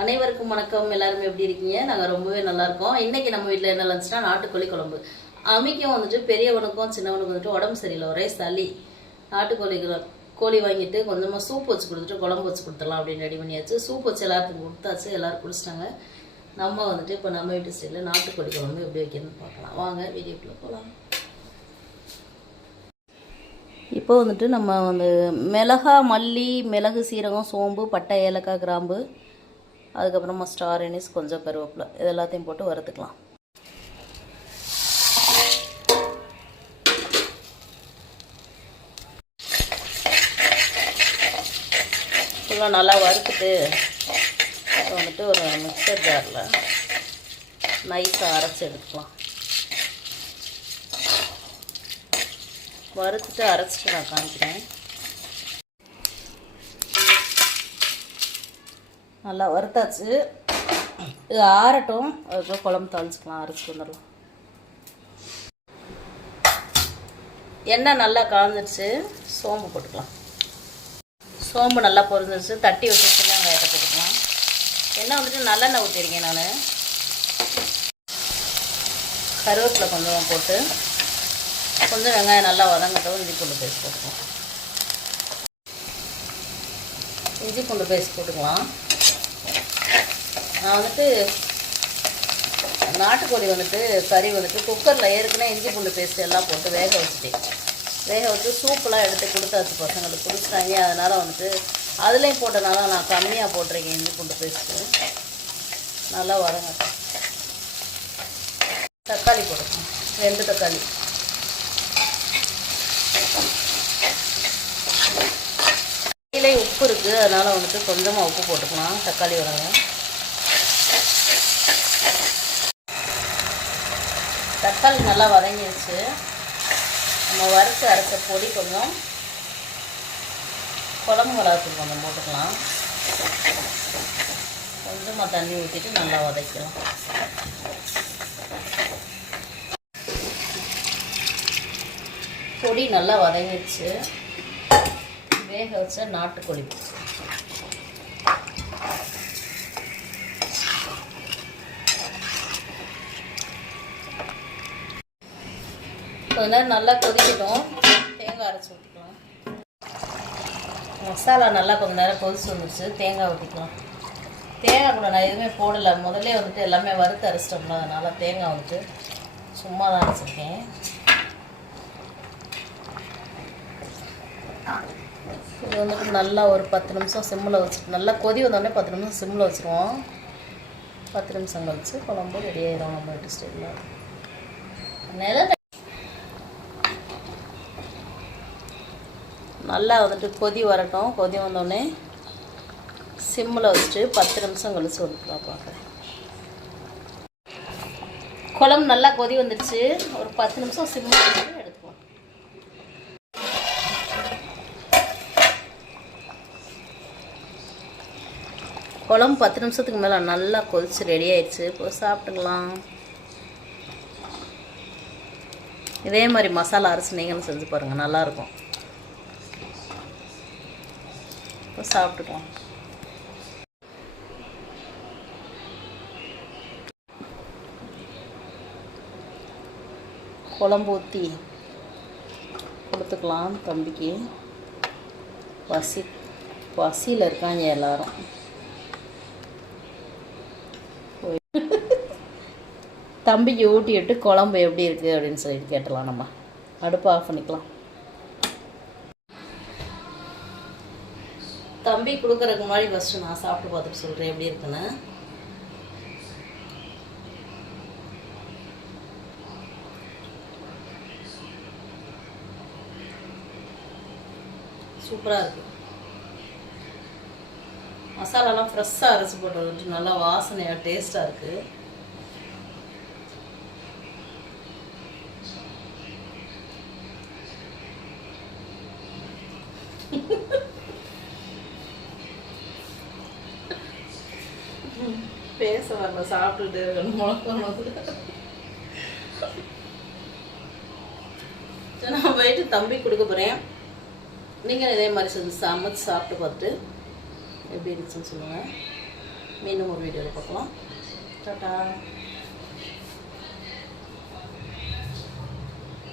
அனைவருக்கும் வணக்கம். எல்லாருமே எப்படி இருக்கீங்க? நாங்கள் ரொம்பவே நல்லா இருக்கோம். இன்னைக்கு நம்ம வீட்டில் என்ன லஞ்சுனா நாட்டுக்கோழி குழம்பு. அமிக்கும் வந்துட்டு பெரியவனுக்கும் சின்னவனுக்கும் வந்துட்டு உடம்பு சரியில்லை. ஒரே சளி. நாட்டுக்கோழி கோழி வாங்கிட்டு கொஞ்சமாக சூப் வச்சு கொடுத்துட்டு குழம்பு வச்சு கொடுத்துடலாம் அப்படின்னு ரெடி பண்ணியாச்சு. சூப் வச்சு எல்லாத்துக்கும் கொடுத்தாச்சு. எல்லோரும் குடிச்சிட்டாங்க நம்ம வந்துட்டு இப்போ நம்ம வீட்டு ஸ்டைலில் நாட்டுக்கோழி குழம்பு எப்படி வைக்கிறதுன்னு பார்க்கலாம். வாங்க வீடியோக்குள்ளே போகலாம் இப்போ வந்துட்டு நம்ம வந்து மிளகா மல்லி மிளகு சீரகம் சோம்பு பட்டை ஏலக்காய் கிராம்பு அதுக்கப்புறமா ஸ்டார் எனிஸ் கொஞ்சம் கருவேப்பிலை இது எல்லாத்தையும் போட்டு வறுத்துக்கலாம். ஃபுல்லாக நல்லா வறுத்துட்டு வந்துட்டு ஒரு மிக்சர் ஜாரில் நைஸாக அரைச்சி எடுத்துக்கலாம். வறுத்துட்டு அரைச்சிட்டு நான் காமிக்கிறேன். நல்லா வறுத்தாச்சு. இது ஆறட்டும். அதுக்கப்புறம் குழம்பு தாளிச்சுக்கலாம் அரைச்சிட்டு வந்துடலாம். எண்ணெய் நல்லா காஞ்சிடுச்சு சோம்பு போட்டுக்கலாம். சோம்பு நல்லா பொரிஞ்சிருச்சு. தட்டி வச்சு சின்ன வெங்காயத்தை போட்டுக்கலாம். எண்ணெய் வந்துட்டு நல்லெண்ணெய் ஊற்றிருக்கேன் நான். கருவேப்பிலை கொஞ்சம் போட்டு கொஞ்சம் வெங்காயம் நல்லா வதங்கட்டும். இஞ்சி பூண்டு பேஸ்ட் போட்டுக்கலாம். இஞ்சி பூண்டு பேஸ்ட் போட்டுக்கலாம். நான் வந்துட்டு நாட்டுக்கோழி வந்துட்டு கறி வந்துட்டு குக்கரில் ஏற்கனவே இஞ்சி பூண்டு பேஸ்ட் எல்லாம் போட்டு வேக வச்சுட்டேன். வேக வச்சு சூப்பெலாம் எடுத்து கொடுத்தாச்சு பசங்களுக்கு குடிச்சிட்டாங்க. அதனால் வந்துட்டு அதுலேயும் போட்டனால நான் கம்மியாக போட்டிருக்கேன் இஞ்சி பூண்டு பேஸ்ட்டு நல்லா வரங்க தக்காளி போட்டுக்கணும். ரெண்டு தக்காளி. கீழே உப்பு இருக்குது அதனால் வந்துட்டு கொஞ்சமாக உப்பு போட்டுக்கலாம். தக்காளி வதங்க. தக்காளி நல்லா வதங்கிடுச்சு நம்ம வறுத்து அரைச்ச பொடி கொஞ்சம் குழம்பு மிளகாத்தூள் கொஞ்சம் போட்டுக்கலாம். கொஞ்சமாக தண்ணி ஊற்றிட்டு நல்லா வதக்கலாம். பொடி நல்லா வதங்கிடுச்சு வேக வச்ச நாட்டுக்கோழி. கொஞ்ச நேரம் நல்லா கொதிக்கட்டும். தேங்காய் அரைச்சி ஊற்றிக்கலாம் மசாலா நல்லா கொஞ்ச நேரம் கொதிச்சு வந்துருச்சு. தேங்காய் ஊற்றிக்கலாம் தேங்காய் கூட நான் எதுவுமே போடலை. முதல்ல வந்துட்டு எல்லாமே வறுத்து அரைச்சிட்டோம்ல அதனால் தேங்காய் வந்துட்டு சும்மா தான் அரைச்சிருக்கேன். இது வந்துட்டு நல்லா ஒரு பத்து நிமிஷம் சிம்மில் வச்சுட்டு நல்லா கொதி வந்தோடனே பத்து நிமிஷம் சிம்மில் வச்சுருவோம். பத்து நிமிஷம் கழிச்சு குழம்பு ரெடி ஆயிடும் நம்ம வீட்டு ஸ்டைலில் நில நல்லா வந்துட்டு கொதி வரட்டும். கொதி வந்தோடனே சிம்மில் வச்சுட்டு பத்து நிமிஷம் கழிச்சு வந்துக்கலாம் பார்க்குறேன். குழம்பு நல்லா கொதி வந்துடுச்சு. ஒரு பத்து நிமிஷம் சிம்மில் வச்சுட்டு எடுத்துக்குவோம் குழம்பு பத்து நிமிஷத்துக்கு மேலே நல்லா கொதிச்சு ரெடி ஆயிடுச்சு. இப்போ சாப்பிட்டுக்கலாம். இதே மாதிரி மசாலா அரைச்சி நீங்களும் செஞ்சு பாருங்கள் நல்லாயிருக்கும் இப்போ சாப்பிட்டுக்கலாம். குழம்பு ஊற்றி கொடுத்துக்கலாம் தம்பிக்கு. பசி பசியில் இருக்காங்க எல்லாரும். தம்பிக்கு ஊட்டி விட்டு குழம்பு எப்படி இருக்குது அப்படின்னு சொல்லிட்டு கேட்டலாம் நம்ம. அடுப்பு ஆஃப் பண்ணிக்கலாம். தம்பி கொடுக்குறதுக்கு முன்னாடி ஃபஸ்ட்டு நான் சாப்பிட்டு பார்த்துட்டு சொல்கிறேன் எப்படி இருக்குன்னு? சூப்பராக இருக்குது மசாலாலாம் ஃப்ரெஷ்ஷாக அரைச்சி போட்டு நல்லா வாசனையாக டேஸ்ட்டாக இருக்குது பேச வரல சாப்பிட்டுட்டு இருக்கணும் முழக்கம் வந்து நான் போயிட்டு தம்பி கொடுக்க போகிறேன் நீங்கள் இதே மாதிரி செஞ்சு சமைச்சு சாப்பிட்டு பார்த்துட்டு எப்படி இருந்துச்சுன்னு சொல்லுங்கள் மீண்டும் ஒரு வீடியோவில் பார்க்கலாம். டாட்டா.